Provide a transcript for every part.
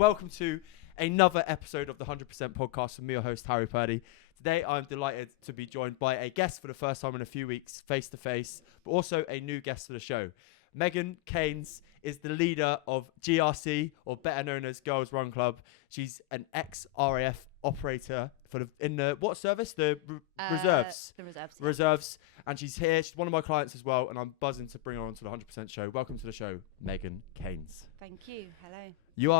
welcome to another episode of the 100% podcast with me, your host, Harry Purdy. Today, I'm delighted to be joined by a guest for the first time in a few weeks, face-to-face, but also a new guest to the show. Megan Caines is the leader of GRC, or better known as Girls Run Club. She's an ex-RAF operator in the what service? The reserves. The reserves. Yeah. Reserves. And she's here. She's one of my clients as well, and I'm buzzing to bring her onto the 100% show. Welcome to the show, Megan Caines. Thank you. Hello. You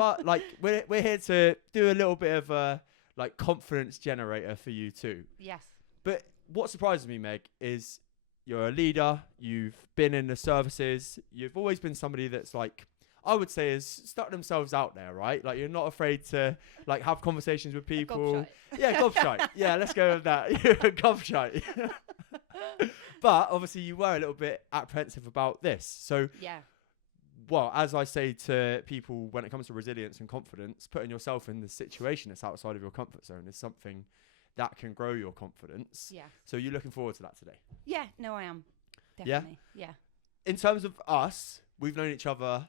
are like we're here to do a little bit of a like confidence generator for you too. Yes. But what surprises me, Meg, is you're a leader. You've been in the services. You've always been somebody that's like, I would say, has stuck themselves out there, right? Like, you're not afraid to like have conversations with people. Yeah, gobshite. Yeah, let's go with that. You're a gobshite. But obviously, you were a little bit apprehensive about this. So yeah. Well, as I say to people when it comes to resilience and confidence, putting yourself in the situation that's outside of your comfort zone is something that can grow your confidence. Yeah. So you're looking forward to that today? Yeah. No, I am. Definitely. Yeah. In terms of us, we've known each other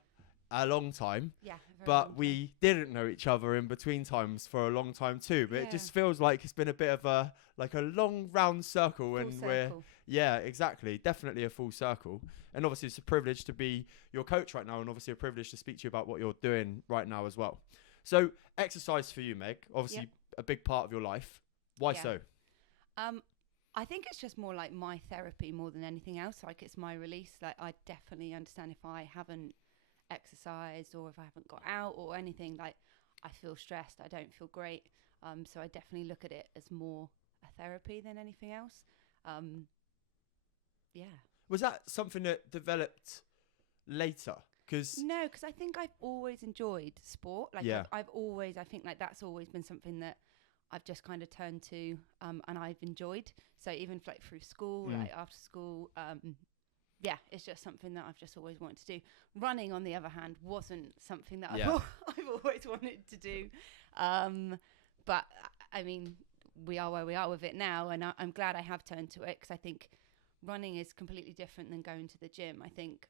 a long time. Yeah. But we didn't know each other in between times for a long time too. But it just feels like it's been a bit of a long round circle. Yeah, exactly. Definitely a full circle. And obviously it's a privilege to be your coach right now, and obviously a privilege to speak to you about what you're doing right now as well. So exercise for you, Meg, obviously a big part of your life. Why so? I think it's just more like my therapy more than anything else. Like, it's my release. Like, I definitely understand if I haven't exercised or if I haven't got out or anything, like, I feel stressed, I don't feel great. So I definitely look at it as more a therapy than anything else. Was that something that developed later? No, because I think I've always enjoyed sport. Like, I think like that's always been something that I've just kind of turned to, and I've enjoyed. So even like through school, like after school, it's just something that I've just always wanted to do. Running, on the other hand, wasn't something that I've always wanted to do. But I mean, we are where we are with it now, and I'm glad I have turned to it, because I think running is completely different than going to the gym. I think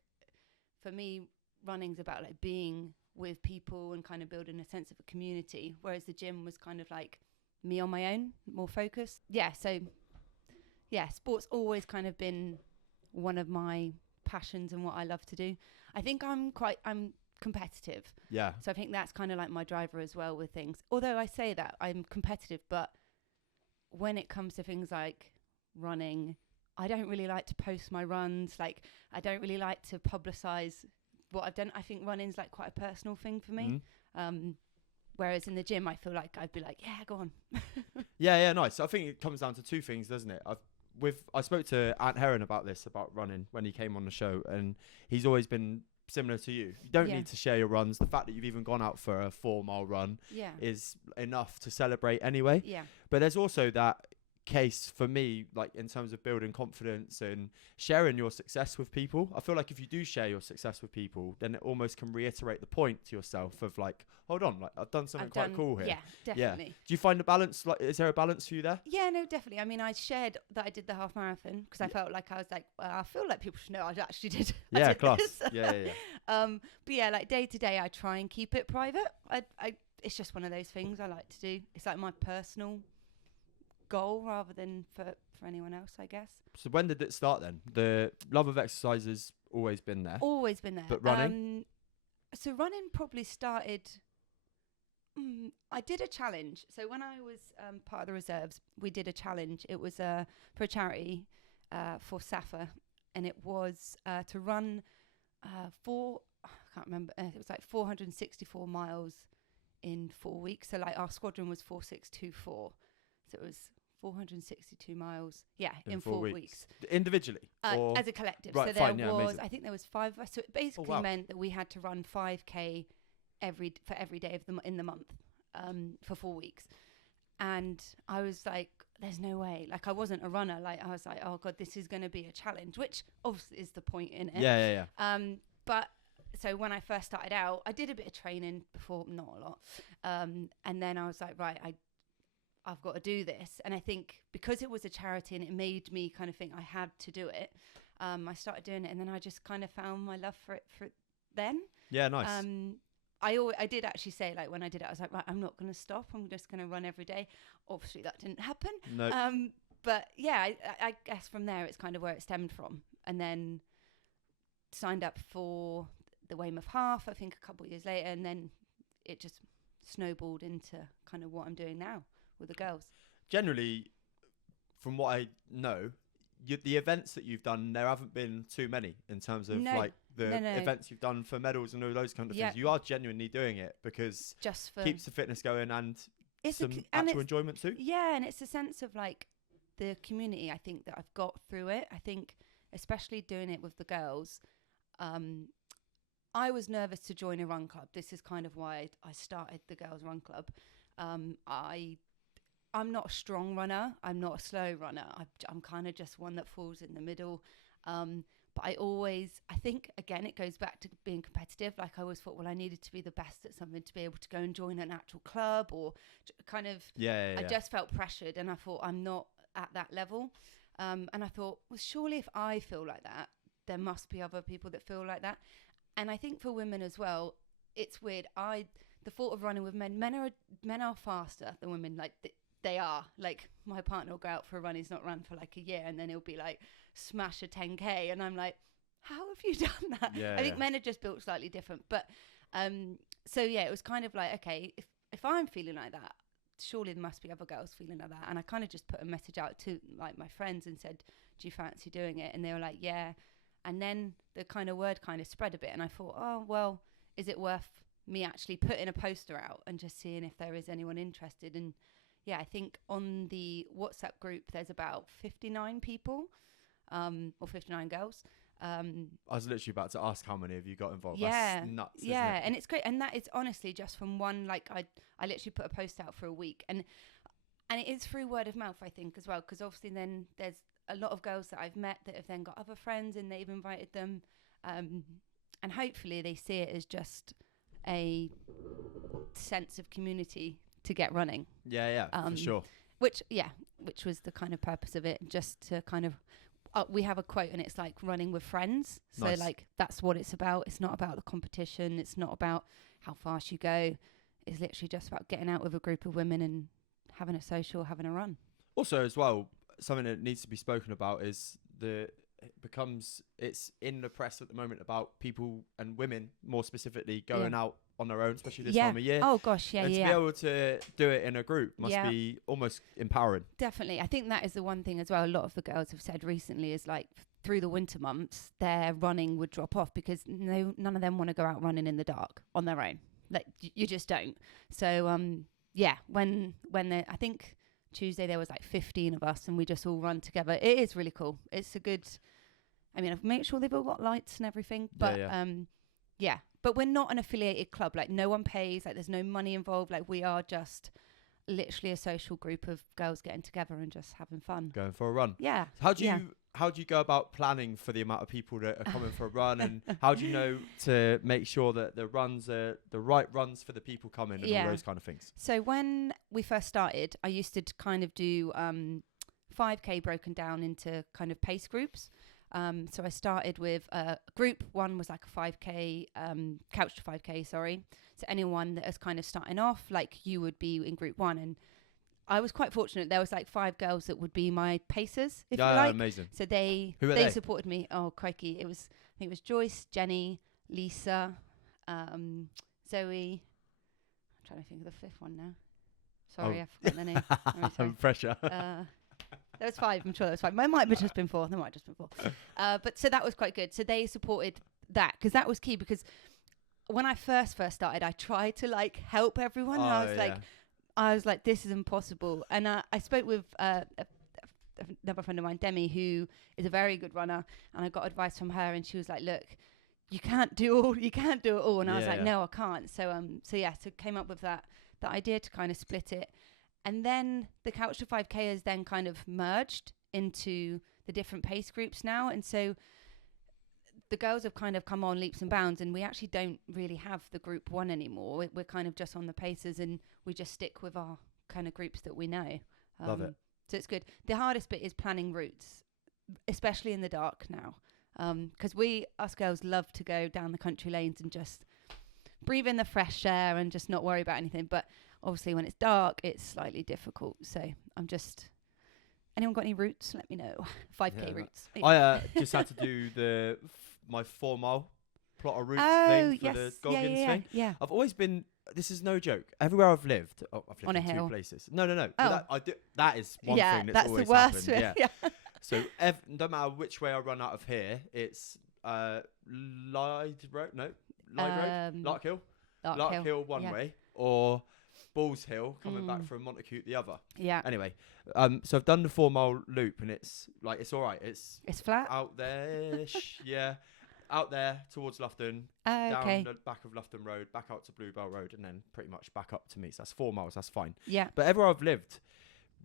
for me, running's about like being with people and kind of building a sense of a community, whereas the gym was kind of like me on my own, more focused. Sport's always kind of been one of my passions and what I love to do. I think I'm competitive. Yeah. So I think that's kind of like my driver as well with things. Although I say that I'm competitive, but when it comes to things like running, I don't really like to post my runs. Like, I don't really like to publicize what I've done. I think running's like quite a personal thing for me. Whereas in the gym, I feel like I'd be like, yeah, go on. Yeah, nice. I think it comes down to two things, doesn't it? I spoke to Ant Heron about running when he came on the show, and he's always been similar to you. You don't need to share your runs. The fact that you've even gone out for a 4-mile run is enough to celebrate anyway. Yeah. But there's also that case for me, like in terms of building confidence and sharing your success with people. I feel like if you do share your success with people, then it almost can reiterate the point to yourself of like, hold on, like I've done something quite cool here. Yeah, definitely. Yeah. Do you find the balance? Like, is there a balance for you there? Yeah, no, definitely. I mean, I shared that I did the half marathon because I felt like I was like, well, I feel like people should know I actually did. Yeah, class. Yeah. But yeah, like day to day, I try and keep it private. It's just one of those things I like to do. It's like my personal goal rather than for anyone else, I guess. So when did it start then? The love of exercise has always been there. Always been there. But running? So running probably started. I did a challenge. So when I was part of the reserves, we did a challenge. It was for a charity for SAFA, and it was to run I can't remember. It was like 464 miles in 4 weeks. So like our squadron was 4624. So it was 462 miles, in 4 weeks. Individually? As a collective. Right, so there was, amazing. I think there was 5 of us. So it basically meant that we had to run 5K every day in the month for 4 weeks. And I was like, there's no way. Like, I wasn't a runner. Like, I was like, oh God, this is going to be a challenge, which obviously is the point in it. Yeah. But so when I first started out, I did a bit of training before, not a lot. And then I was like, right, I've got to do this. And I think because it was a charity and it made me kind of think I had to do it, I started doing it. And then I just kind of found my love for it then. Yeah, nice. I did actually say, like, when I did it, I was like, right, I'm not going to stop. I'm just going to run every day. Obviously, that didn't happen. No. But yeah, I guess from there, it's kind of where it stemmed from. And then signed up for the Weymouth Half, I think a couple of years later. And then it just snowballed into kind of what I'm doing now with the girls. Generally, from what I know, the events that you've done, there haven't been too many in terms of like the events you've done for medals and all those kind of things. You are genuinely doing it because just for keeps the fitness going and some actual enjoyment too. Yeah, and it's a sense of like the community, I think, that I've got through it. I think especially doing it with the girls, I was nervous to join a run club. This is kind of why I started the girls run club. I'm not a strong runner. I'm not a slow runner. I'm kind of just one that falls in the middle. But I think, again, it goes back to being competitive. Like I always thought, well, I needed to be the best at something to be able to go and join an actual club or kind of, I just felt pressured and I thought I'm not at that level. And I thought, well, surely if I feel like that, there must be other people that feel like that. And I think for women as well, it's weird. The thought of running with men are faster than women. Like they are. Like my partner will go out for a run. He's not run for like a year, and then he'll be like smash a 10K, and I'm like, how have you done that? I think men are just built slightly different. But so yeah, it was kind of like, okay, if I'm feeling like that, surely there must be other girls feeling like that. And I kind of just put a message out to like my friends and said, do you fancy doing it? And they were like, yeah. And then the kind of word kind of spread a bit, and I thought, oh well, is it worth me actually putting a poster out and just seeing if there is anyone interested? And yeah, I think on the WhatsApp group there's about 59 people, or 59 girls. I was literally about to ask how many of you got involved. Yeah, that's nuts. Yeah, isn't it? and it's great, and that is honestly just from one. Like I literally put a post out for a week, and it is through word of mouth, I think, as well, because obviously then there's a lot of girls that I've met that have then got other friends and they've invited them, and hopefully they see it as just a sense of community to get running. Yeah, for sure. Which was the kind of purpose of it, just to kind of, we have a quote and it's like running with friends. So nice. Like that's what it's about. It's not about the competition. It's not about how fast you go. It's literally just about getting out with a group of women and having a social, having a run. Also as well, something that needs to be spoken about is it's in the press at the moment about people and women more specifically going out on their own, especially this time of year. Oh gosh, yeah, and to be able to do it in a group must be almost empowering. Definitely. I think that is the one thing as well. A lot of the girls have said recently is like through the winter months, their running would drop off because none of them want to go out running in the dark on their own. Like you just don't. So when I think Tuesday there was like 15 of us and we just all run together. It is really cool. It's a good, I mean, I've made sure they've all got lights and everything, but but we're not an affiliated club. Like no one pays, like there's no money involved. Like we are just literally a social group of girls getting together and just having fun. Going for a run. Yeah. How do you go about planning for the amount of people that are coming for a run, and how do you know to make sure that the runs are the right runs for the people coming and all those kind of things? So when we first started, I used to kind of do 5K broken down into kind of pace groups. So I started with group one was like a 5K, couch to 5K, sorry. So anyone that is kind of starting off, like you would be in group one. And I was quite fortunate. There was like 5 girls that would be my pacers, if you like. Amazing. So they supported me. Oh, crikey. I think it was Joyce, Jenny, Lisa, Zoe. I'm trying to think of the 5th one now. Sorry, I forgot the name. I'm pressure. There was 5. I'm sure there was 5. There might have just been 4. There might have just been 4. But so that was quite good. So they supported that because that was key. Because when I first started, I tried to like help everyone. And I was like, this is impossible. And I spoke with another friend of mine, Demi, who is a very good runner. And I got advice from her, and she was like, look, you can't do it all. And I was like, no, I can't. So came up with that idea to kind of split it. And then the Couch to 5K has then kind of merged into the different pace groups now. And so the girls have kind of come on leaps and bounds, and we actually don't really have the group one anymore. We're kind of just on the paces, and we just stick with our kind of groups that we know. Love it. So it's good. The hardest bit is planning routes, especially in the dark now. Because us girls love to go down the country lanes and just breathe in the fresh air and just not worry about anything. But obviously when it's dark, it's slightly difficult. So I'm just, anyone got any routes? Let me know. 5K routes. I just had to do my 4 mile plotter route thing for the Goggins thing. Yeah. I've always been, this is no joke, everywhere I've lived I've lived on in a hill. 2 places. No. Oh. That is one thing that's always the worst happened. Yeah. So no matter which way I run out of here, it's Lark Hill one way, or Balls Hill coming back from Montacute the other. Yeah. Anyway, so I've done the 4 mile loop, and it's all right. It's flat out there. Yeah. Out there towards Loughton, down the back of Loughton Road, back out to Bluebell Road, and then pretty much back up to me. So that's 4 miles. That's fine. Yeah. But everywhere I've lived,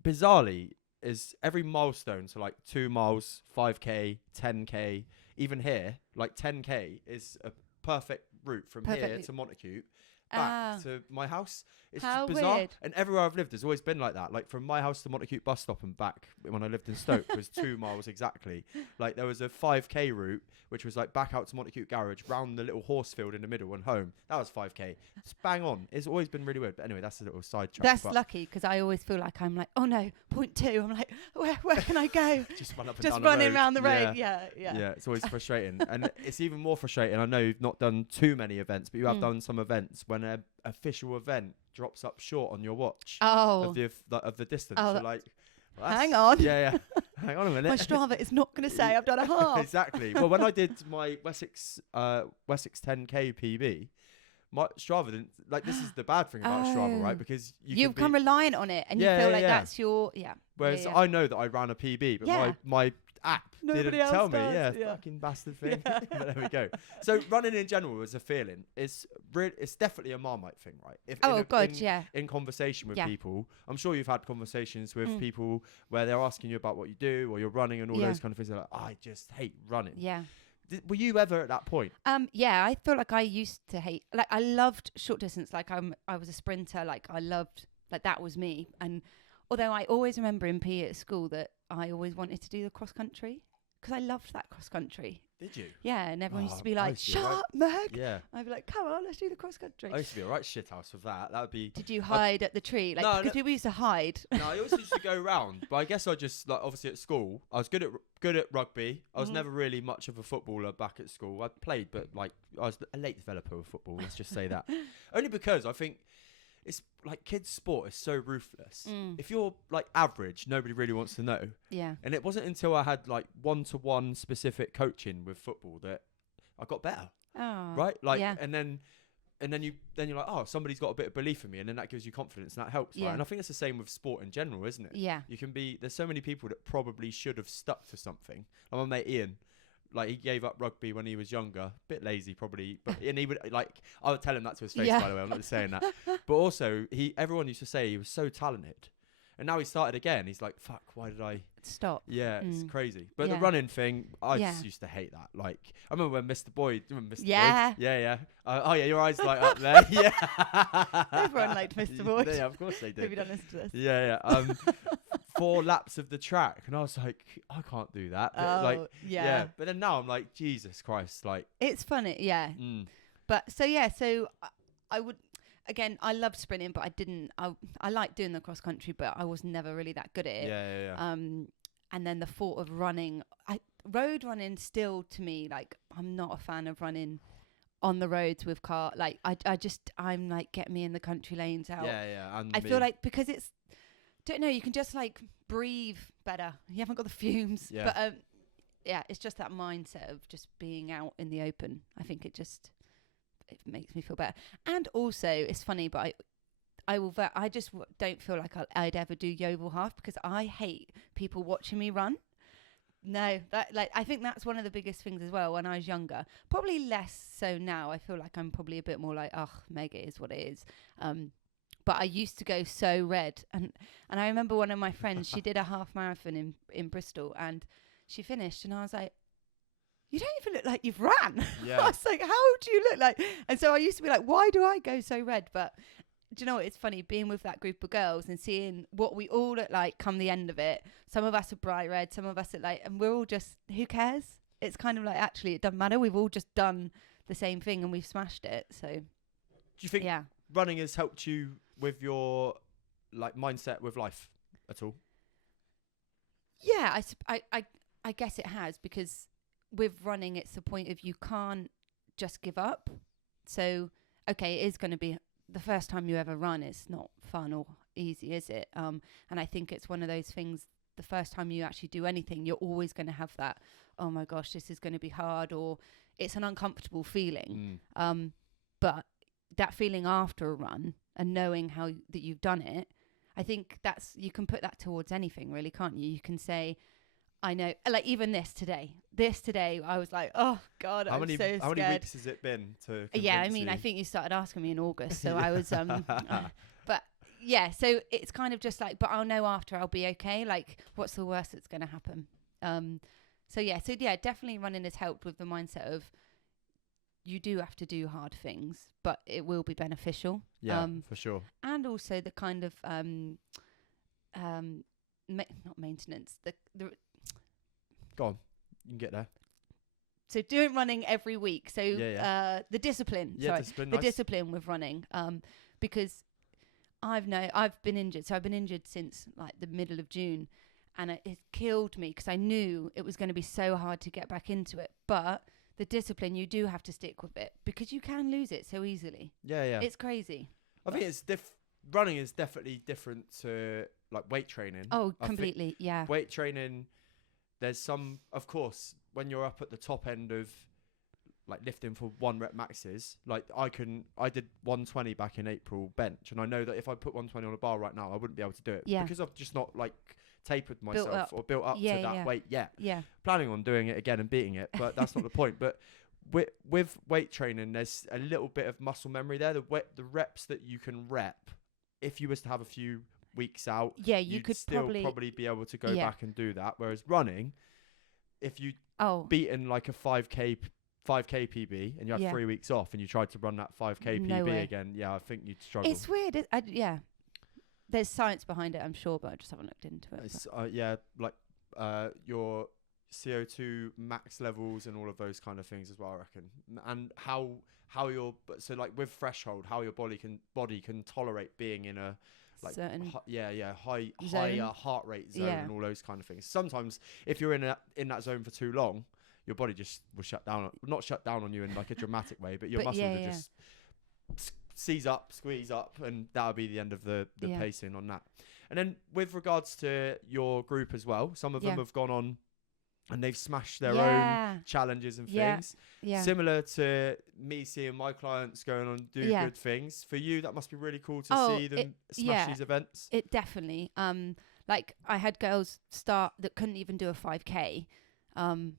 bizarrely, is every milestone. So like 2 miles, 5K, 10K, even here, like 10K is a perfect route from here to Montacute back to my house. It's just bizarre. Weird. And everywhere I've lived has always been like that. Like from my house to Montacute bus stop and back when I lived in Stoke was 2 miles exactly. Like there was a 5K route, which was like back out to Montacute Garage, round the little horse field in the middle and home. That was 5K. It's bang on. It's always been really weird. But anyway, that's a little sidetrack. That's lucky because I always feel like I'm like, oh no, point 2. I'm like, where can I go? Just run up and just down running the road. around the road. Yeah. Yeah, it's always frustrating. And it's even more frustrating. I know you've not done too many events, but you have done some events when an official event drops up short on your watch of the distance. Oh, you're like, hang on. Yeah. Hang on a minute. My Strava is not going to say I've done a half. Exactly. Well, when I did my Wessex 10K PB, my Strava didn't, like, this is the bad thing about Strava, right? Because you become reliant on it and you feel like that's your, Whereas I know that I ran a PB, but my app didn't tell me. Yeah, fucking bastard thing. But there we go. So running in general is a feeling. It's definitely a Marmite thing, right? In conversation with people, I'm sure you've had conversations with people where they're asking you about what you do or you're running and all those kind of things. They're like, I just hate running. Yeah. Were you ever at that point? Yeah, I feel like I used to hate, like I loved short distance. Like I was a sprinter. Like I loved, like that was me. And although I always remember in PE at school that I always wanted to do the cross country because I loved that cross country. Did you? Yeah, and everyone used to be like, shut up, Meg. Yeah. I'd be like, come on, let's do the cross country. I used to be a right shithouse with that. That would be. Did you hide at the tree? Like, because people used to hide. No, I always used to go round. But I guess I just, like, obviously at school, I was good at rugby. I was never really much of a footballer back at school. I played, but like I was a late developer of football. Let's just say that. Only because I think it's like kids' sport is so ruthless. If you're like average, nobody really wants to know. Yeah. And it wasn't until I had like 1-to-1 specific coaching with football that I got better. Oh. Right? Like, and then you're like, oh, somebody's got a bit of belief in me, and then that gives you confidence, and that helps. Right? And I think it's the same with sport in general, isn't it? Yeah. There's so many people that probably should have stuck to something. Like my mate Ian. Like he gave up rugby when he was younger, bit lazy probably, but and he would like I would tell him that to his face. By the way, I'm not just saying that. But also, everyone used to say he was so talented, and now he started again. He's like, fuck, why did I stop? Yeah, it's crazy. But the running thing, I just used to hate that. Like I remember when Mr. Boyd, Boyd? Yeah. Oh yeah, your eyes light up there. Yeah. Everyone liked Mr. Boyd. Yeah, of course they did. Have you done this to this? Yeah. 4 laps of the track, and I was like, I can't do that. But then now I'm like, Jesus Christ, like it's funny, But so I would again. I loved sprinting, but I didn't. I liked doing the cross country, but I was never really that good at it. Yeah. And then the thought of running, road running, still to me, like I'm not a fan of running on the roads with car. Like I'm like, get me in the country lanes out. Yeah. And I feel like because it's. Don't know, you can just like breathe better. You haven't got the fumes. Yeah. But it's just that mindset of just being out in the open. I think it makes me feel better. And also, it's funny, but I just don't feel like I'd ever do Yeovil half because I hate people watching me run. No, I think that's one of the biggest things as well when I was younger. Probably less so now. I feel like I'm probably a bit more like, Meg, it is what it is. But I used to go so red. And I remember one of my friends, she did a half marathon in Bristol and she finished and I was like, you don't even look like you've ran. Yeah. I was like, how do you look like? And so I used to be like, why do I go so red? But do you know what? It's funny being with that group of girls and seeing what we all look like come the end of it. Some of us are bright red, some of us are like, and we're all just, who cares? It's kind of like, actually, it doesn't matter. We've all just done the same thing and we've smashed it. So you think running has helped you with your like mindset with life at all? Yeah, I guess it has, because with running, it's the point of you can't just give up. So, okay, it is going to be the first time you ever run. It's not fun or easy, is it? And I think it's one of those things, the first time you actually do anything, you're always going to have that, oh my gosh, this is going to be hard, or it's an uncomfortable feeling. But that feeling after a run and knowing how that you've done it, I think you can put that towards anything, really, can't you? You can say, I know, like even this today, I was like, oh God, I'm so scared. How many weeks has it been to Yeah, I mean, you? I think you started asking me in August, so I was, but yeah, so it's kind of just like, but I'll know after, I'll be okay. Like, what's the worst that's going to happen? So yeah, definitely running has helped with the mindset of, you do have to do hard things, but it will be beneficial. Yeah, for sure. And also the kind of not maintenance. The Go on, you can get there. So doing running every week. So the discipline. Yeah, discipline. The discipline with running. Because I've been injured. So I've been injured since like the middle of June, and it killed me because I knew it was going to be so hard to get back into it. But the discipline, you do have to stick with it, because you can lose it so easily. Yeah. It's crazy. I think it's running is definitely different to like weight training. Oh, completely. Yeah. Weight training, there's some, of course, when you're up at the top end of like lifting for 1 rep maxes, like I did 120 back in April bench, and I know that if I put 120 on a bar right now, I wouldn't be able to do it because I've just not like tapered myself or built up to that weight yet. Yeah. Planning on doing it again and beating it, but that's not the point. But with weight training, there's a little bit of muscle memory there. The reps that you can rep, if you was to have a few weeks out, you could still probably be able to go back and do that. Whereas running, if you beaten like a 5k PB and you have 3 weeks off and you tried to run that 5k PB again, I think you'd struggle. It's weird. There's science behind it, I'm sure, but I just haven't looked into it. It's, your CO2 max levels and all of those kind of things as well, I reckon. And how your with threshold, how your body can tolerate being in a certain higher heart rate zone and all those kind of things. Sometimes if you're in that zone for too long, your body just will not shut down on you in like a dramatic way, but your muscles will just squeeze up, and that'll be the end of the pacing on that. And then with regards to your group as well, some of them have gone on and they've smashed their own challenges and things. Yeah. Similar to me seeing my clients going on do good things. For you, that must be really cool to see them smash these events. It definitely. Like I had girls start that couldn't even do a 5k. And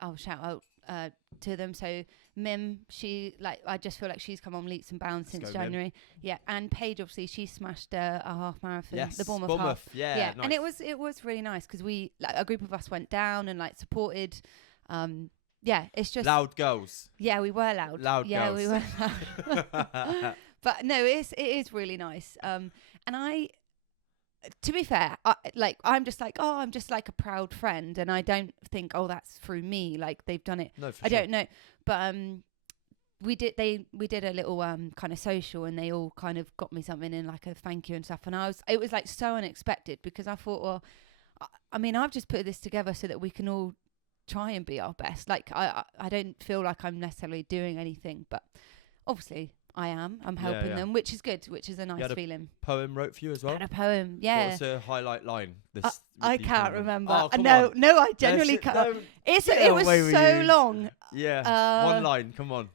I'll shout out to them. So Mim, I just feel like she's come on leaps and bounds since January. Mim. Yeah, and Paige, obviously, she smashed a half marathon, the Bournemouth half. Yeah, nice. And it was really nice because we a group of us went down and supported. It's just loud girls. Yeah, we were loud. Loud girls. Yeah, we were loud. But no, it is really nice. And to be fair, I'm just like a proud friend, and I don't think, that's through me. Like they've done it. No, for I don't know, but we did a little kind of social, and they all kind of got me something in like a thank you and stuff. And it was like so unexpected because I thought, well, I mean, I've just put this together so that we can all try and be our best. Like I don't feel like I'm necessarily doing anything, but obviously. I'm helping them, which is good, which is a nice feeling. Poem wrote for you as well? I had a poem, yeah. What's a highlight line? I can't remember. Oh, no, I genuinely can't. It was so long. Yeah, one line, come on.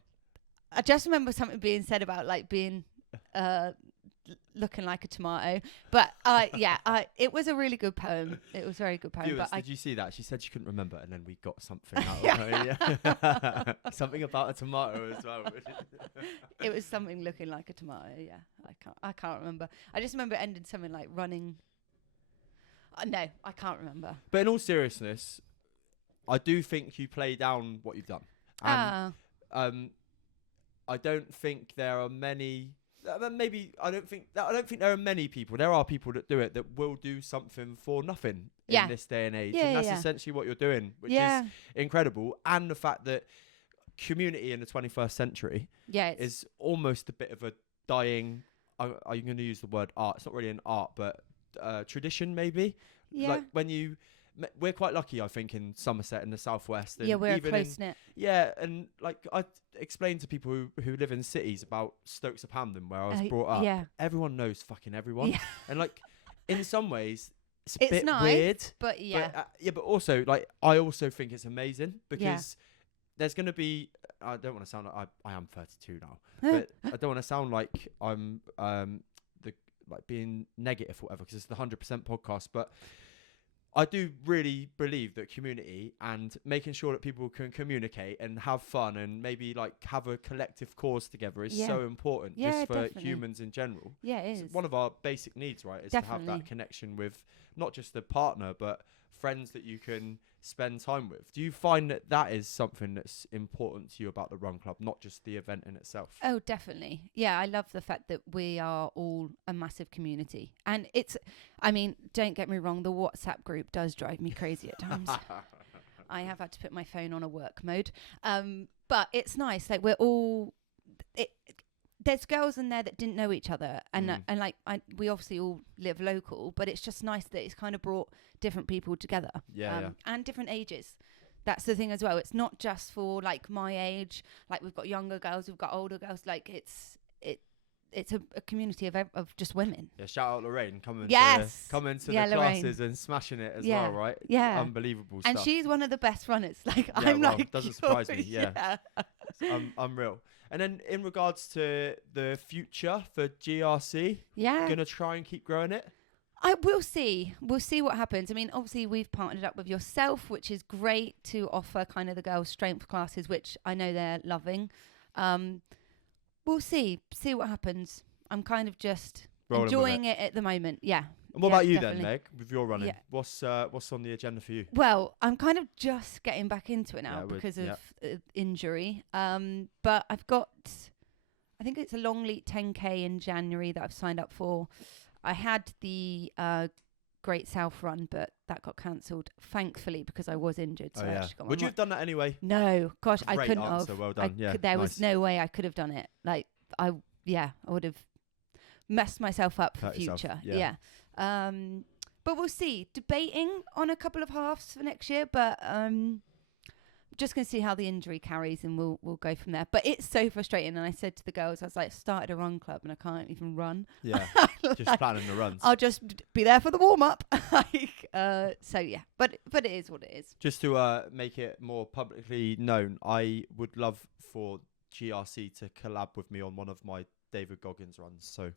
I just remember something being said about being looking like a tomato, but it was a really good poem. It was a very good poem. Viewers, did you see that? She said she couldn't remember, and then we got something out of her. Yeah. Something about a tomato as well. It was something looking like a tomato. Yeah, I can't remember. I just remember it ended something like running. No, I can't remember. But in all seriousness, I do think you play down what you've done. And, I don't think there are many. I don't think there are many people. There are people that do it that will do something for nothing in this day and age, and that's essentially what you're doing, which is incredible. And the fact that community in the 21st century is almost a bit of a dying. Are you going to use the word art? It's not really an art, but tradition maybe. Yeah. Like we're quite lucky, I think, in Somerset in the southwest. And we're even close knit. Yeah, and like I explained to people who live in cities about Stokes upon Hamden, where I was brought up. Yeah. Everyone knows fucking everyone, and like in some ways it's a bit nice, weird. But but also like I also think it's amazing because there's going to be. I don't want to sound like I am 32 now, but I don't want to sound like I'm being negative or whatever, because it's the 100% podcast, but I do really believe that community and making sure that people can communicate and have fun and maybe like have a collective cause together is so important just for humans in general. Yeah, it is. It's one of our basic needs, right? Is to have that connection with not just the partner, but friends that you can spend time with. Do you find that is something that's important to you about the Run Club, not just the event in itself? Oh, definitely. Yeah, I love the fact that we are all a massive community. And don't get me wrong, the WhatsApp group does drive me crazy at times. I have had to put my phone on a work mode. But it's nice. Like, we're all... There's girls in there that didn't know each other, and we obviously all live local, but it's just nice that it's kind of brought different people together, and different ages. That's the thing as well. It's not just for like my age. Like, we've got younger girls, we've got older girls. Like, it's a community of just women. Yeah, shout out Lorraine coming to the classes and smashing it as well, right? Yeah, unbelievable and stuff. she's one of the best runners. Like, doesn't surprise me. Yeah. Unreal. And then in regards to the future for GRC, gonna try and keep growing it? I will see. We'll see what happens. I mean, obviously we've partnered up with yourself, which is great, to offer kind of the girls' strength classes, which I know they're loving. We'll see what happens. I'm kind of just enjoying it at the moment. Yeah. And what about you then, Meg, with your running? What's on the agenda for you? Well, I'm kind of just getting back into it now because of injury. But I've got, I think it's a long lead 10K in January that I've signed up for. I had the Great South Run, but that got cancelled, thankfully, because I was injured. So would you have done that anyway? No, gosh, I couldn't have. Well done. There was no way I could have done it. Like, I would have messed myself up for future. But we'll see. Debating on a couple of halves for next year, but just going to see how the injury carries, and we'll go from there. But it's so frustrating. And I said to the girls, I was like, started a run club and I can't even run. Yeah, just planning the runs. I'll just be there for the warm up. But it is what it is. Just to make it more publicly known, I would love for GRC to collab with me on one of my David Goggins runs. So.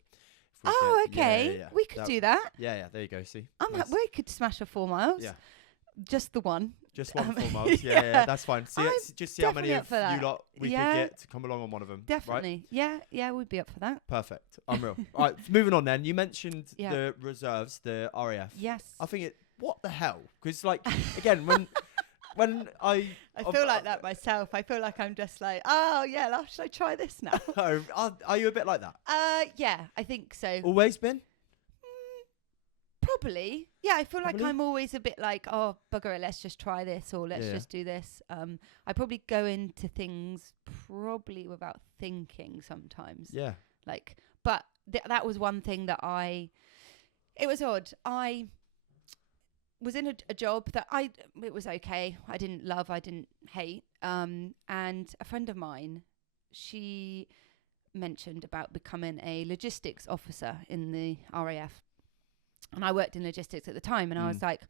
Okay. We could do that. Yeah. There you go. See, we could smash a 4 miles. Yeah. Just the one. Just 4 miles. Yeah, that's fine. Just see how many of you lot we could get to come along on one of them. Definitely. Right? Yeah, we'd be up for that. Perfect. Unreal. All right, moving on then. You mentioned the reserves, the RAF. Yes. I think what the hell? Because like, again, when I feel like that myself. I feel like I'm just like, oh yeah, should I try this now? Are you a bit like that? Yeah, I think so. Always been? Probably. Yeah, I feel like I'm always a bit like, oh, bugger it, let's just try this, or let's just do this. I probably go into things probably without thinking sometimes. Yeah. Like, but that was one thing that it was odd. I was in a job that it was okay. I didn't love, I didn't hate. And a friend of mine, she mentioned about becoming a logistics officer in the RAF. And I worked in logistics at the time, and I was like,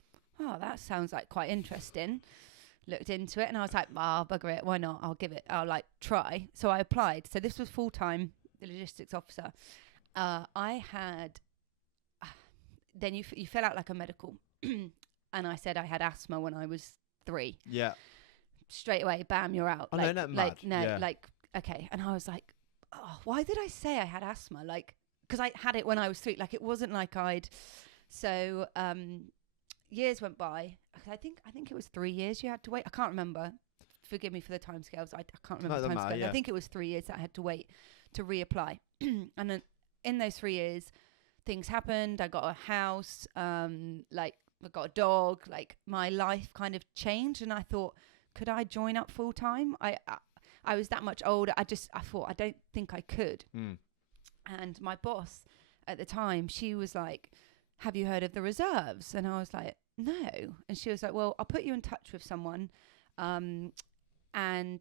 oh, that sounds like quite interesting. Looked into it, and I was like, bugger it, why not? I'll like try. So I applied. So this was full-time, the logistics officer. I had, then you fill out like a medical. And I said I had asthma when I was 3. Yeah. Straight away, bam, you're out. I know that mad. Okay. And I was like, oh, why did I say I had asthma? Like, because I had it when I was 3. Like, it wasn't like So years went by. I think it was 3 years you had to wait. I can't remember. Forgive me for the timescales. I can't remember the timescales. I think it was 3 years that I had to wait to reapply. And then in those 3 years, things happened. I got a house. I got a dog. Like, my life kind of changed, and I thought, could I join up full time? I was that much older. I thought, I don't think I could. And my boss at the time, she was like, have you heard of the reserves? And I was like, no. And she was like, well, I'll put you in touch with someone. And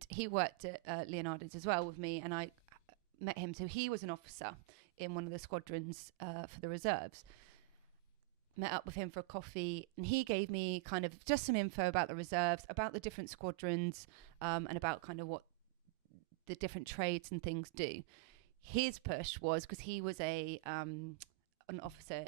he worked at Leonardo's as well with me, and I met him. So he was an officer in one of the squadrons for the reserves. Met up with him for a coffee, and he gave me kind of just some info about the reserves, about the different squadrons, and about kind of what the different trades and things do. His push was because he was an officer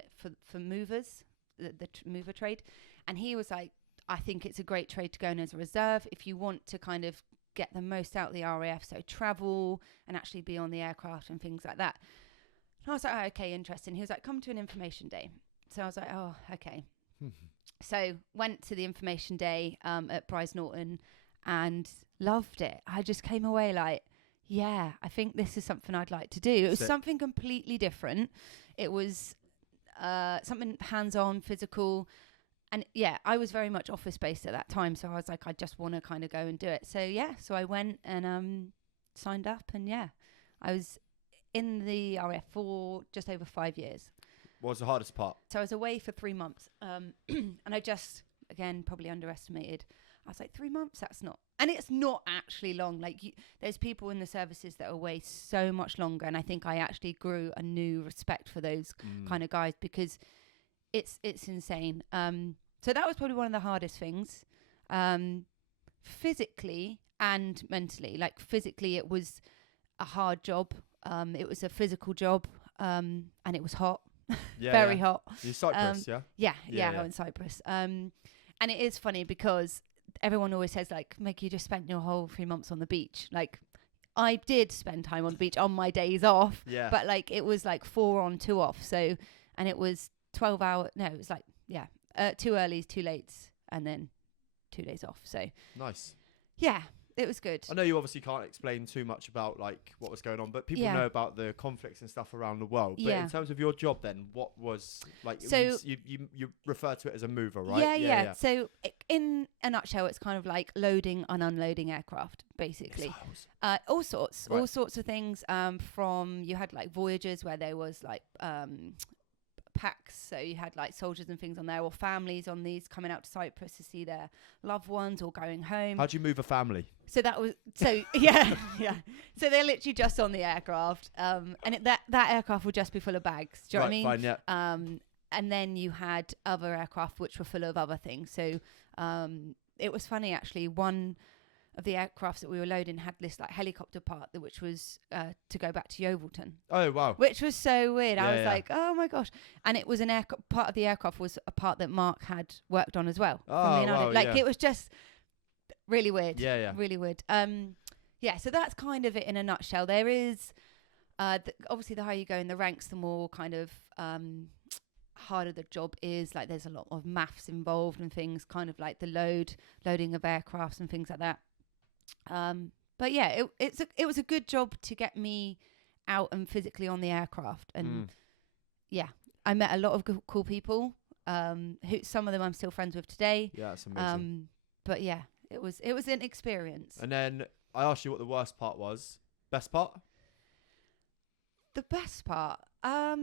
for movers, the mover trade, and he was like, I think it's a great trade to go in as a reserve if you want to kind of get the most out of the RAF, so travel and actually be on the aircraft and things like that. And I was like, oh, okay, interesting. He was like, come to an information day. So I was like, oh, okay. So went to the information day at Bryce Norton and loved it. I just came away like, yeah, I think this is something I'd like to do. It was something completely different. It was something hands-on, physical. And yeah, I was very much office-based at that time. So I was like, I just want to kind of go and do it. So yeah, so I went and signed up. And yeah, I was in the RAF for just over 5 years. What was the hardest part? So I was away for 3 months. And I just, again, probably underestimated. I was like, 3 months? That's not. And it's not actually long. Like, there's people in the services that are away so much longer. And I think I actually grew a new respect for those kind of guys because it's insane. So that was probably one of the hardest things, physically and mentally. Like, physically, it was a hard job. It was a physical job, and it was hot. Very hot. You're Cyprus, yeah, I went Cyprus. And it is funny because everyone always says, like, Meg, you just spent your whole 3 months on the beach. Like, I did spend time on the beach on my days off, but like it was like 4 on 2 off. So, and it was 12 hour. No, it was like 2 earlies, 2 lates, and then 2 days off. So nice. Yeah, it was good. I know you obviously can't explain too much about like what was going on, but people know about the conflicts and stuff around the world. But in terms of your job, then what was like? So you refer to it as a mover, right? Yeah. So in a nutshell, it's kind of like loading and unloading aircraft, basically. All sorts of things. From you had like voyages where there was like packs, so you had like soldiers and things on there, or families on these coming out to Cyprus to see their loved ones or going home. How'd you move a family? So that was yeah. So they're literally just on the aircraft, and that aircraft would just be full of bags. Do you know what I mean? Fine, yeah. And then you had other aircraft which were full of other things. So it was funny actually. One of the aircrafts that we were loading had this like helicopter part which was to go back to Yeovilton. Oh wow! Which was so weird. I was like, oh my gosh! And it was part of the aircraft was a part that Mark had worked on as well. Oh wow! Like it was just really weird. Yeah. Really weird. So that's kind of it in a nutshell. There is obviously the higher you go in the ranks, the more kind of harder the job is. Like there's a lot of maths involved and things, kind of like the loading of aircrafts and things like that. But yeah, it was a good job to get me out and physically on the aircraft, and I met a lot of cool people. Who some of them I'm still friends with today. Yeah, that's amazing. But yeah, it was an experience. And then I asked you what the worst part was. Best part? The best part, I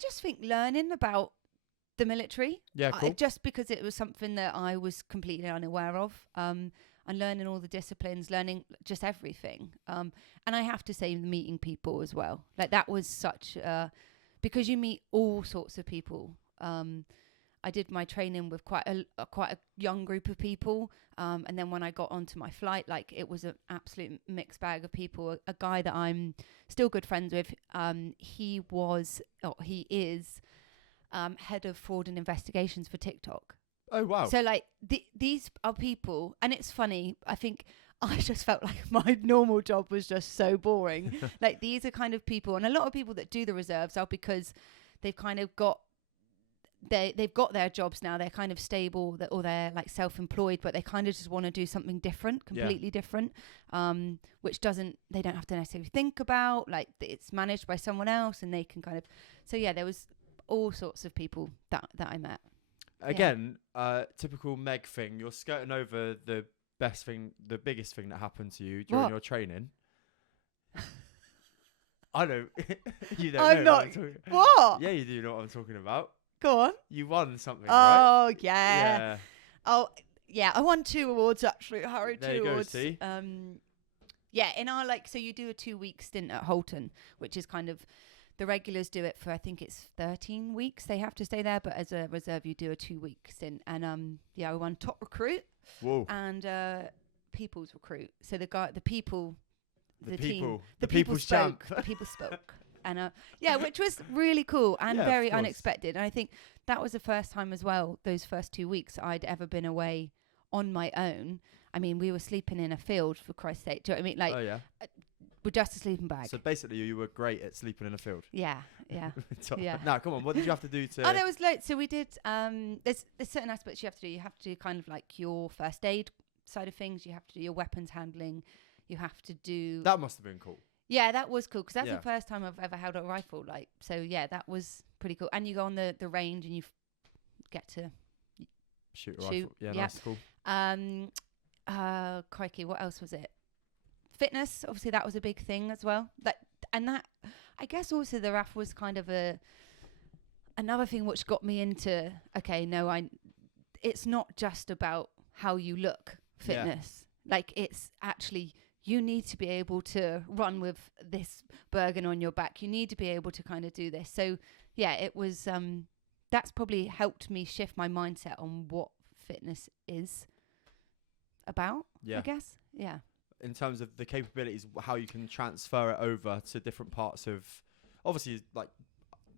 just think learning about the military. Yeah, cool. Just because it was something that I was completely unaware of. And learning all the disciplines, learning just everything. And I have to say meeting people as well. Like that was such because you meet all sorts of people. I did my training with quite a young group of people. And then when I got onto my flight, like it was an absolute mixed bag of people. A guy that I'm still good friends with, he is head of fraud and investigations for TikTok. Oh wow! So like these are people, and it's funny. I think I just felt like my normal job was just so boring. Like these are kind of people, and a lot of people that do the reserves are because they've kind of got they've got their jobs now. They're kind of stable, or they're like self-employed, but they kind of just want to do something different, completely different, which they don't have to necessarily think about. Like it's managed by someone else, and they can kind of. So yeah, there was all sorts of people that I met. Again, typical Meg thing. You're skirting over the the biggest thing that happened to you during your training? I don't. You don't I'm know not. what I'm talking about. What? Yeah, you do know what I'm talking about. Go on. You won something, right? Oh, yeah. Oh, yeah. I won 2 awards, actually, Harry. There 2 you go, awards. see? Yeah, in our so you do a 2-week stint at Holton, which is kind of, the regulars do it for, I think it's 13 weeks. They have to stay there, but as a reserve, you do a 2-week stint. And I won top recruit. Whoa. And people's recruit. So the people people's spoke. champ. The people spoke. And which was really cool and very unexpected. And I think that was the first time as well, those first 2 weeks, I'd ever been away on my own. I mean, we were sleeping in a field, for Christ's sake. Do you know what I mean? Like, oh, yeah. With just a sleeping bag. So basically, you were great at sleeping in a field. Yeah. Yeah. Now, come on. What did you have to do to? Oh, there was loads. So we did. There's certain aspects you have to do. You have to do kind of like your first aid side of things. You have to do your weapons handling. You have to do. That must have been cool. Yeah, that was cool because that's the first time I've ever held a rifle. Like, so yeah, that was pretty cool. And you go on the range and you get to shoot a rifle. Yeah, nice, cool. Crikey, what else was it? Fitness, obviously, that was a big thing as well. That I guess also the RAF was kind of another thing which got me into. Okay, no, it's not just about how you look, fitness. Yeah. Like, it's actually, you need to be able to run with this Bergen on your back. You need to be able to kind of do this. So yeah, it was. That's probably helped me shift my mindset on what fitness is about. Yeah, I guess. Yeah. In terms of the capabilities, how you can transfer it over to different parts of, obviously, like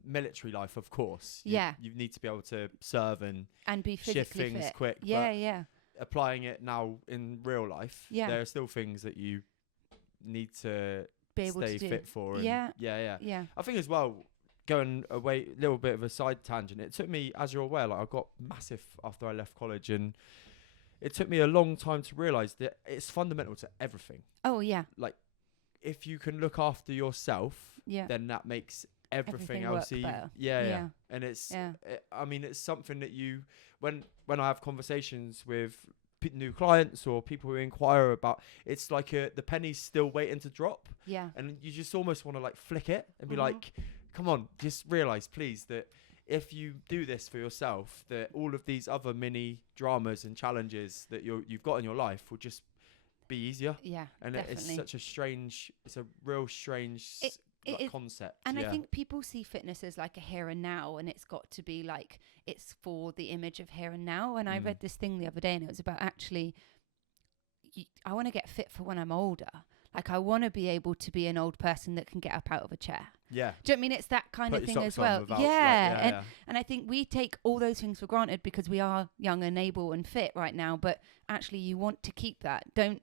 military life, of course. You need to be able to serve and be physically shift things fit. quick. Yeah. Applying it now in real life, there are still things that you need to be able stay to fit for. And yeah. I think as well, going away, a little bit of a side tangent, it took me, as you're aware, like I got massive after I left college, and it took me a long time to realise that it's fundamental to everything. Oh, yeah. Like, if you can look after yourself, then that makes everything else easy. Yeah. And it's, I mean, it's something that you, when I have conversations with new clients or people who inquire about, it's like the penny's still waiting to drop. Yeah. And you just almost want to like flick it and be like, come on, just realise, please, that if you do this for yourself, that all of these other mini dramas and challenges that you've got in your life will just be easier. Yeah, and definitely. It's a real strange concept. And I think people see fitness as like a here and now, and it's got to be like, it's for the image of here and now. And I read this thing the other day, and it was about actually, I want to get fit for when I'm older. Like, I want to be able to be an old person that can get up out of a chair. Yeah. Do you know what I mean? It's that kind of thing as well. And I think we take all those things for granted because we are young and able and fit right now. But actually, you want to keep that. Don't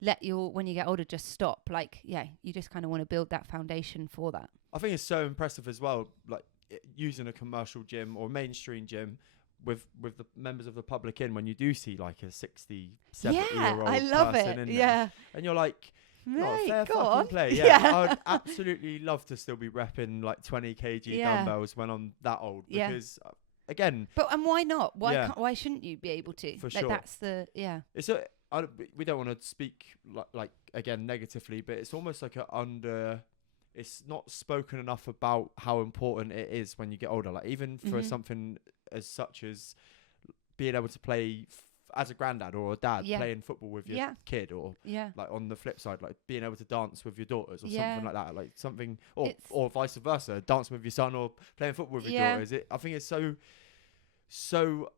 let when you get older, just stop. Like, you just kind of want to build that foundation for that. I think it's so impressive as well, like using a commercial gym or mainstream gym with the members of the public in, when you do see like a 60, 70-year-old I love person it. in there, and you're like, Mate, fair go fucking on. play. I would absolutely love to still be repping like 20 kg dumbbells when I'm that old, because again, and why not? Why shouldn't you be able to? For like, sure. That's the It's we don't want to speak like again negatively, but it's almost like it's not spoken enough about how important it is when you get older. Like, even for something as such as being able to play as a granddad or a dad, playing football with your kid, or like on the flip side, like being able to dance with your daughters or something like that, like something, or vice versa, dancing with your son or playing football with your daughters. I think it's so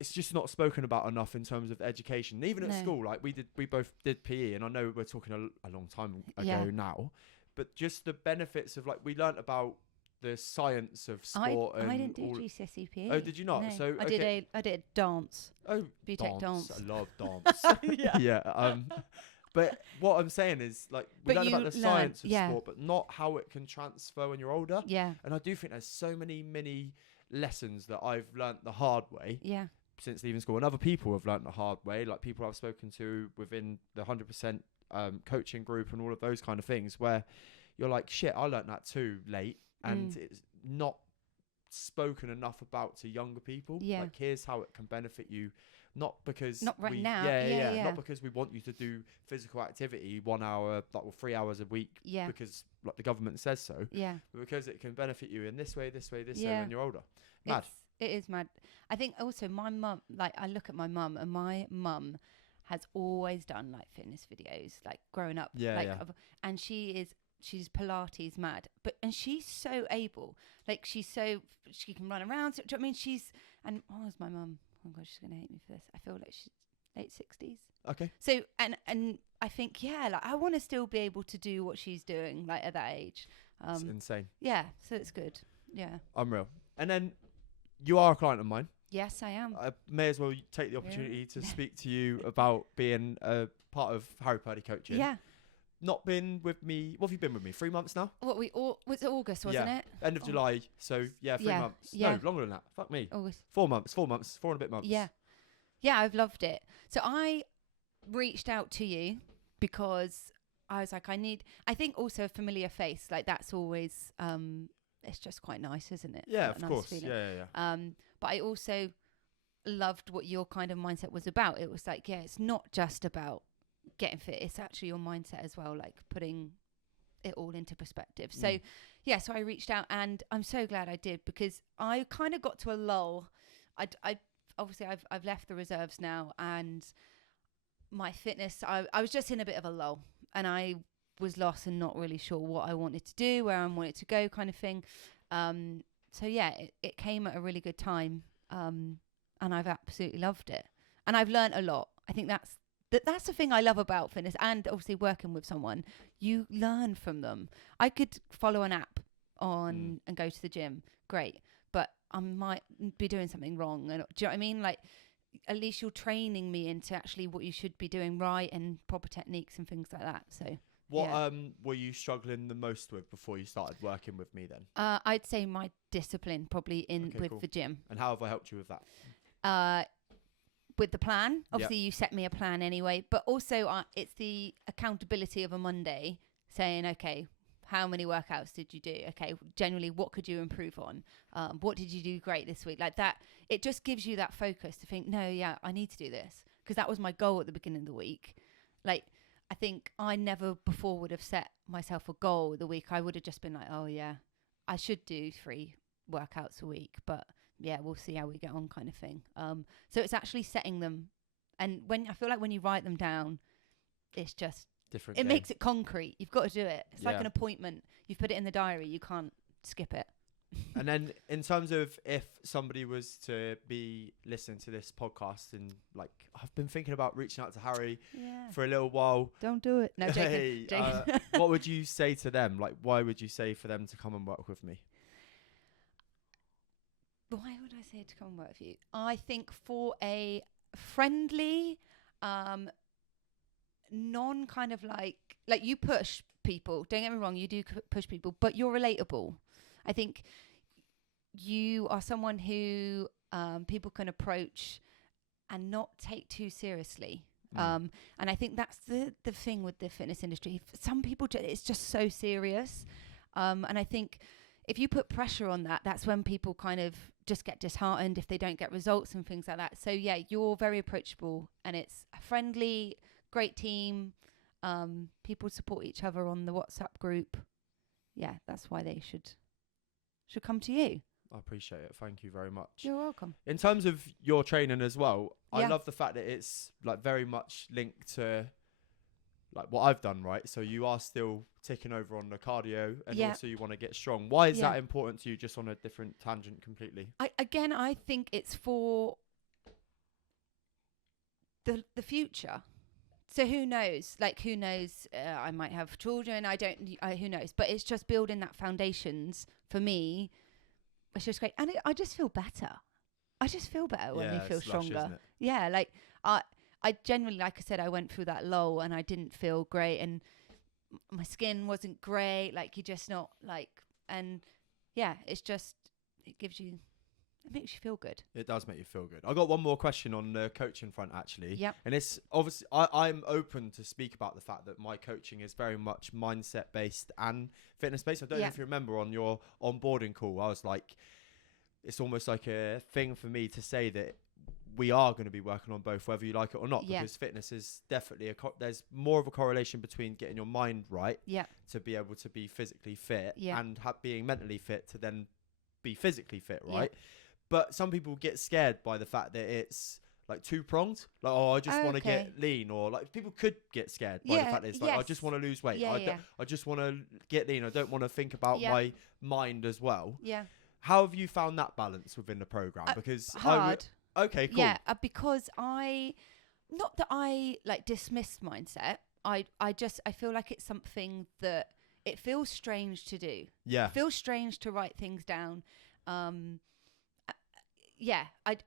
it's just not spoken about enough in terms of education. Even at school, like we both did PE, and I know we're talking a long time ago now, but just the benefits of, like, we learnt about the science of sport. I didn't do GCSE PE. Oh, did you not? No. So I did dance. Oh, BTEC dance. I love dance. But what I'm saying is, like, we learn about the science of sport, but not how it can transfer when you're older. Yeah. And I do think there's so many mini lessons that I've learnt the hard way. Yeah. Since leaving school, and other people have learnt the hard way, like people I've spoken to within the 100% coaching group and all of those kind of things, where you're like, shit, I learnt that too late. And it's not spoken enough about to younger people. Like, here's how it can benefit you not because not right we, now. not because we want you to do physical activity 1 hour, like, or 3 hours a week, because like the government says so, but because it can benefit you in this way when you're older. Mad. It is mad. I think also my mum, like, I look at my mum, and my mum has always done like fitness videos, like growing up, and she's Pilates mad, and she's so able, like she can run around. So, do you know what I mean? And what was my mum? Oh god, she's gonna hate me for this. I feel like she's late 60s. Okay. So and I think like I want to still be able to do what she's doing, like at that age. It's insane. Yeah, so it's good. Yeah. Unreal. And then you are a client of mine. Yes, I am. I may as well take the opportunity to speak to you about being a part of Harry Purdy coaching. Yeah. Not been with me. What have you been with me? 3 months now? Was it August, wasn't it? End of July. So 3 months. Yeah. No, longer than that. Fuck me. August. 4 months. 4 months. 4 and a bit months. Yeah. Yeah, I've loved it. So I reached out to you because I was like, I think also a familiar face, like that's always, it's just quite nice, isn't it? Yeah, of course. Yeah. But I also loved what your kind of mindset was about. It was like, it's not just about getting fit, it's actually your mindset as well, like putting it all into perspective. So so I reached out, and I'm so glad I did, because I kind of got to a lull. I obviously I've left the reserves now, and my fitness, I was just in a bit of a lull, and I was lost and not really sure what I wanted to do, where I wanted to go, kind of thing. So it came at a really good time, and I've absolutely loved it, and I've learned a lot. I think that's the thing I love about fitness, and obviously working with someone, you learn from them. I could follow an app on and go to the gym, great, but I might be doing something wrong. And do you know what I mean? Like, at least you're training me into actually what you should be doing right, and proper techniques and things like that. So what were you struggling the most with before you started working with me then? I'd say my discipline, probably the gym. And how have I helped you with that? With the plan, obviously you set me a plan anyway, but also it's the accountability of a Monday, saying, okay, how many workouts did you do? Okay, generally, what could you improve on? What did you do great this week? Like that, it just gives you that focus to think, no, I need to do this, because that was my goal at the beginning of the week. Like, I think I never before would have set myself a goal of the week. I would have just been like, oh yeah, I should do 3 workouts a week, but we'll see how we get on, kind of thing. So it's actually setting them, and I feel like when you write them down, it's just different. It makes it concrete. You've got to do it. It's like an appointment. You've put it in the diary. You can't skip it. And then in terms of if somebody was to be listening to this podcast and like, I've been thinking about reaching out to Harry for a little while. Don't do it. No, joking. What would you say to them? Like, why would you say for them to come and work with me? Why would I say to come and work with you? I think for a friendly, non kind of like you push people. Don't get me wrong, you do push people, but you're relatable. I think you are someone who people can approach and not take too seriously. And I think that's the thing with the fitness industry. Some people, it's just so serious. And I think if you put pressure on that, that's when people kind of just get disheartened if they don't get results and things like that. So you're very approachable, and it's a friendly, great team. People support each other on the WhatsApp group. Yeah, that's why they should come to you. I appreciate it. Thank you very much. You're welcome. In terms of your training as well, I love the fact that it's like very much linked to like what I've done, right? So you are still ticking over on the cardio, and also you want to get strong. Why is that important to you, just on a different tangent completely? I think it's for the future. So who knows? I might have children. Who knows? But it's just building that foundations for me. It's just great. And I just feel better. I just feel better when you feel stronger. Isn't it? Yeah. Like I generally, like I said, I went through that lull and I didn't feel great, and my skin wasn't great. Like, you're just not like, and it's just, it makes you feel good. It does make you feel good. I got one more question on the coaching front, actually. Yep. And it's obviously, I'm open to speak about the fact that my coaching is very much mindset based and fitness based. I don't know if you remember on your onboarding call, I was like, it's almost like a thing for me to say that we are going to be working on both, whether you like it or not, because fitness is definitely there's more of a correlation between getting your mind right to be able to be physically fit and being mentally fit to then be physically fit, right? But some people get scared by the fact that it's like two-pronged, like, oh, I just want to get lean, or like people could get scared by the fact that it's like, I just want to lose weight, I just want to get lean, I don't want to think about my mind as well. How have you found that balance within the program? Because hard. Okay, cool. Yeah, because not that I like dismissed mindset. I feel like it's something that it feels strange to do. Yeah. It feels strange to write things down. I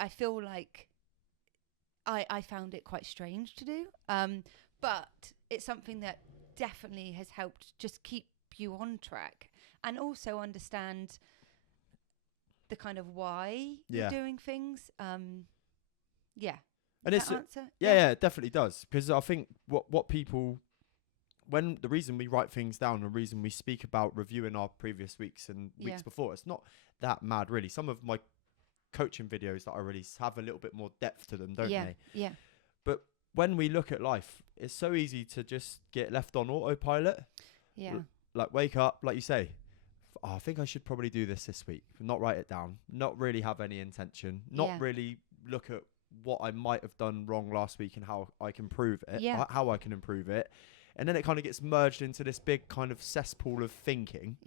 feel like I found it quite strange to do. But it's something that definitely has helped just keep you on track and also understand the kind of why you're doing things. And it's answer? It definitely does, because I think what people, when the reason we write things down, the reason we speak about reviewing our previous weeks and weeks before, it's not that mad really. Some of my coaching videos that I release have a little bit more depth to them, don't they? But when we look at life, it's so easy to just get left on autopilot. Like wake up, like you say, I think I should probably do this week. Not write it down. Not really have any intention. Not really look at what I might have done wrong last week and how I can improve it. How I can improve it. And then it kind of gets merged into this big kind of cesspool of thinking.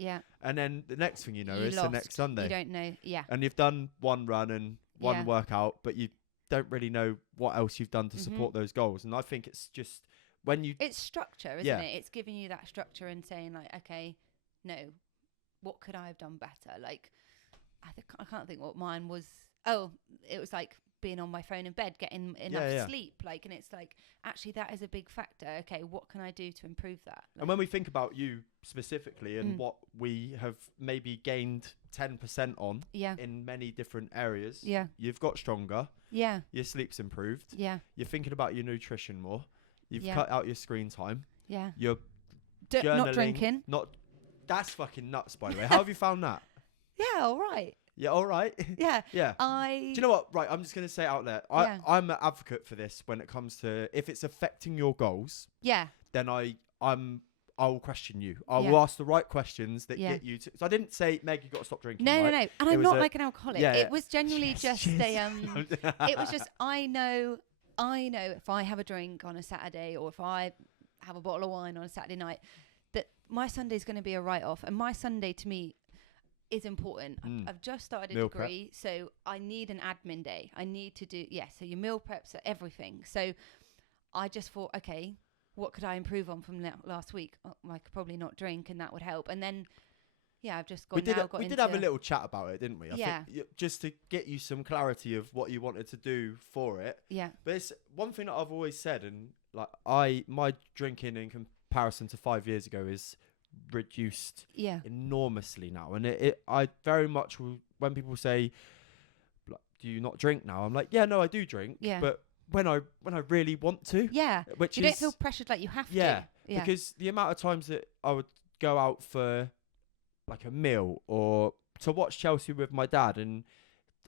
And then the next thing you know is the next Sunday. You don't know. And you've done one run and one workout, but you don't really know what else you've done to support those goals. And I think it's just when you... It's structure, isn't it? It's giving you that structure and saying like, okay, no, what could I have done better? Like, I can't think what mine was. Oh, it was like being on my phone in bed, getting enough sleep. Like, and it's like, actually, that is a big factor. Okay, what can I do to improve that? Like, and when we think about you specifically and what we have maybe gained 10% on in many different areas, you've got stronger. Your sleep's improved. You're thinking about your nutrition more. You've cut out your screen time. You're not drinking. That's fucking nuts, by the way. How have you found that? All right. Yeah, all right. Yeah. Do you know what? Right, I'm just going to say it out there. I'm an advocate for this when it comes to, if it's affecting your goals, then I'll question you. I will ask the right questions that get you to... So I didn't say, Meg, you got to stop drinking, No. And I'm not like an alcoholic. It was genuinely just it was just, I know if I have a drink on a Saturday or if I have a bottle of wine on a Saturday night, that my Sunday's going to be a write-off. And my Sunday, to me, is important. I've just started a degree, so I need an admin day. I need to do, so your meal preps are everything. So I just thought, okay, what could I improve on from last week? I could probably not drink, and that would help. And then, I've just gone we did have a little chat about it, didn't we? I think just to get you some clarity of what you wanted to do for it. But it's one thing that I've always said, and like my drinking in comparison to 5 years ago is reduced enormously now, and I very much will, when people say, do you not drink now, I'm like, no, I do drink, but when I really want to, which you don't feel pressured like you have to, because the amount of times that I would go out for like a meal or to watch Chelsea with my dad and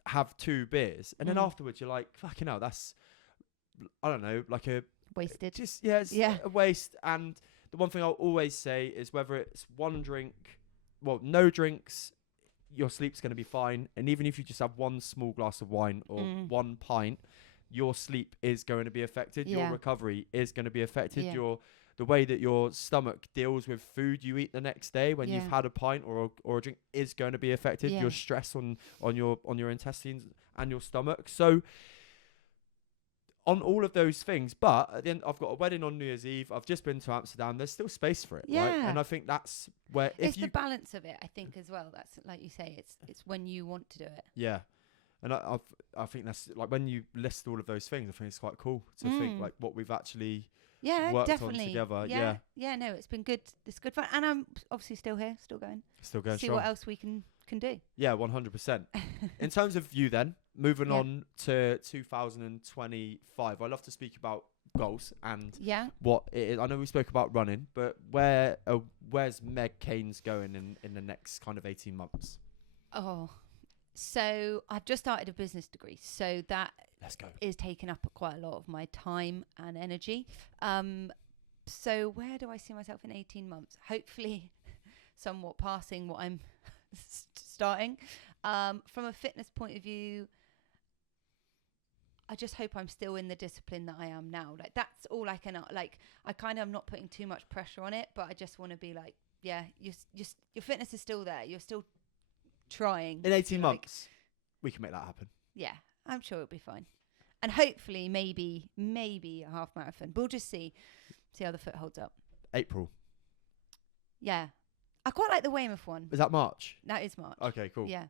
have 2 beers, and then afterwards you're like, fucking hell, that's, I don't know, like a wasted, just it's a waste. And the one thing I'll always say is, whether it's one drink, no drinks, your sleep's going to be fine. And even if you just have one small glass of wine or 1 pint, your sleep is going to be affected. Your recovery is going to be affected. The way that your stomach deals with food you eat the next day when you've had a pint or a drink is going to be affected. Your stress on your intestines and your stomach. So on all of those things, but at the end, I've got a wedding on New Year's Eve. I've just been to Amsterdam. There's still space for it, right? And I think that's where it's the balance of it. I think as well. That's like you say. It's when you want to do it. Yeah, and I think that's like when you list all of those things. I think it's quite cool to think like what we've actually worked definitely on together. No, it's been good. It's good fun, and I'm obviously still here, still going. See strong. what else we can do. Yeah, 100%. In terms of you then, moving on to 2025, I love to speak about goals and what it is. I know we spoke about running, but where's Meg Caines going in the next kind of 18 months? So I've just started a business degree, so that Let's go. is taking up quite a lot of my time and energy. So where do I see myself in 18 months? Hopefully somewhat passing what I'm starting. From a fitness point of view, I just hope I'm still in the discipline that I am now. Like, that's all I can, I kind of am not putting too much pressure on it, but I just want to be like, yeah, your fitness is still there. You're still trying. In 18 months, we can make that happen. Yeah, I'm sure it'll be fine. And hopefully maybe a half marathon. We'll just see how the foot holds up. April. Yeah. I quite like the Weymouth one. Is that March? That is March. Okay, cool. Yeah.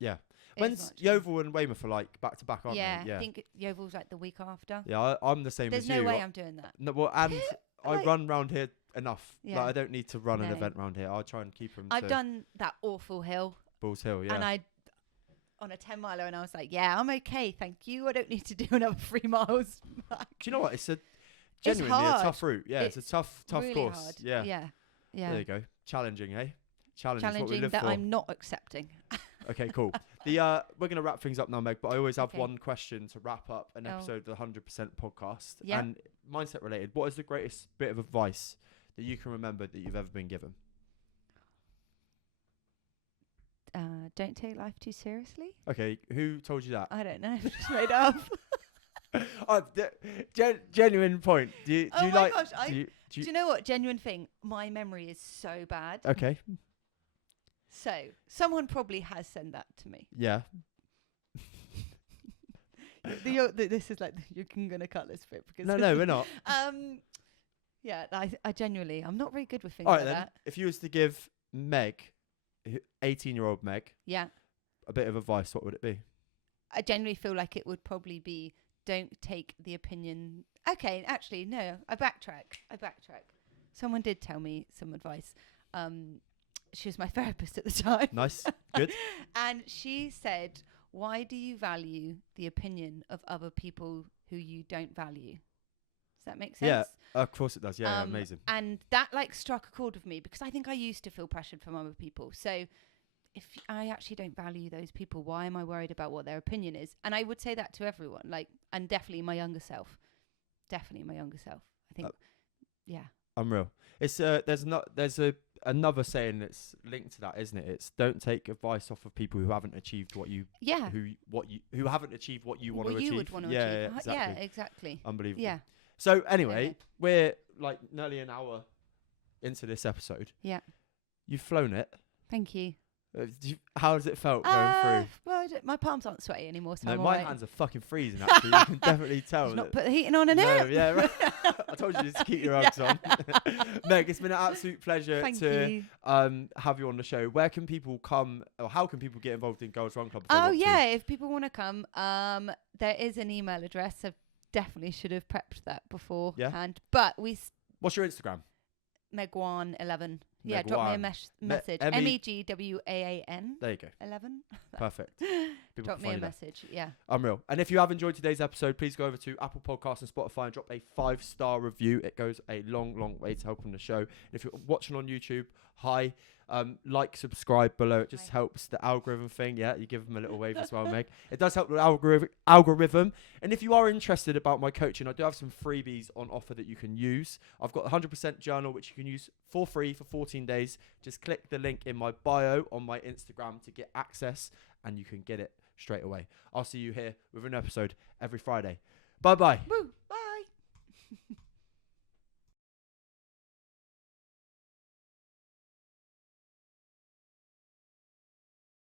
Yeah. When's Yeovil and Weymouth are like back to back, aren't they? Yeah, I think Yeovil's like the week after. Yeah, I'm the same as you. There's no way I'm doing that. No, well, and I run round here enough. Yeah. Like, I don't need to run an event round here. I'll try and keep them. I've done that awful hill. Bulls Hill, yeah. And I on a 10 miler, and I was like, yeah, I'm okay, thank you. I don't need to do another 3 miles back. Do you know what? It's genuinely a tough route. Yeah, it's a tough really course. Hard. Yeah. There you go. Challenging, eh? Challenging what we live that for. I'm not accepting. Okay, cool. We're going to wrap things up now, Meg, but I always have one question to wrap up an episode of the 100% podcast. Yeah. And mindset related, what is the greatest bit of advice that you can remember that you've ever been given? Don't take life too seriously. Okay, who told you that? I don't know. Just made up. Genuine point. Do you like? Gosh, do you know what? Genuine thing. My memory is so bad. Okay. So someone probably has sent that to me. Yeah. This is like you're gonna cut this bit because no, we're not. Yeah, I genuinely, I'm not very good with things All right, like then, that. if you was to give Meg, 18-year-old Meg, yeah, a bit of advice, what would it be? I genuinely feel like it would probably be, don't take the opinion. Okay, actually, no, I backtrack. Someone did tell me some advice. She was my therapist at the time. Nice, good. And she said, why do you value the opinion of other people who you don't value? Does that make sense? Yeah, of course it does. Yeah, amazing. And that struck a chord with me because I think I used to feel pressured from other people. So if I actually don't value those people, why am I worried about what their opinion is? And I would say that to everyone, and definitely my younger self. I think, yeah. Unreal. It's another saying that's linked to that, isn't it? It's don't take advice off of people who haven't achieved what you who haven't achieved what you want to achieve. You would want to achieve. Exactly. Yeah, exactly. Unbelievable. Yeah. So anyway, we're like nearly an hour into this episode. Yeah. You've flown it. Thank you. How has it felt going through? Well, my palms aren't sweaty anymore, so no, I'm my hands are fucking freezing. Actually, you can definitely tell. Not put the heating on in it. Yeah, right. I told you just to keep your Uggs on. Meg, it's been an absolute pleasure to have you on the show. Where can people come, or how can people get involved in Girls Run Club? If people want to come, there is an email address. I definitely should have prepped that beforehand. But what's your Instagram? Megwan11. Yeah, drop me a message. MEGWAAN. There you go. 11. Perfect. Drop me a message. Yeah. Unreal. And if you have enjoyed today's episode, please go over to Apple Podcasts and Spotify and drop a 5-star review. It goes a long, long way to helping the show. And if you're watching on YouTube, hi. Subscribe below. It just helps the algorithm thing. Yeah, you give them a little wave as well, Meg. It does help the algorithm. And if you are interested about my coaching, I do have some freebies on offer that you can use. I've got a 100% journal, which you can use for free for 14 days. Just click the link in my bio on my Instagram to get access, and you can get it straight away. I'll see you here with an episode every Friday. Bye-bye. Woo, bye.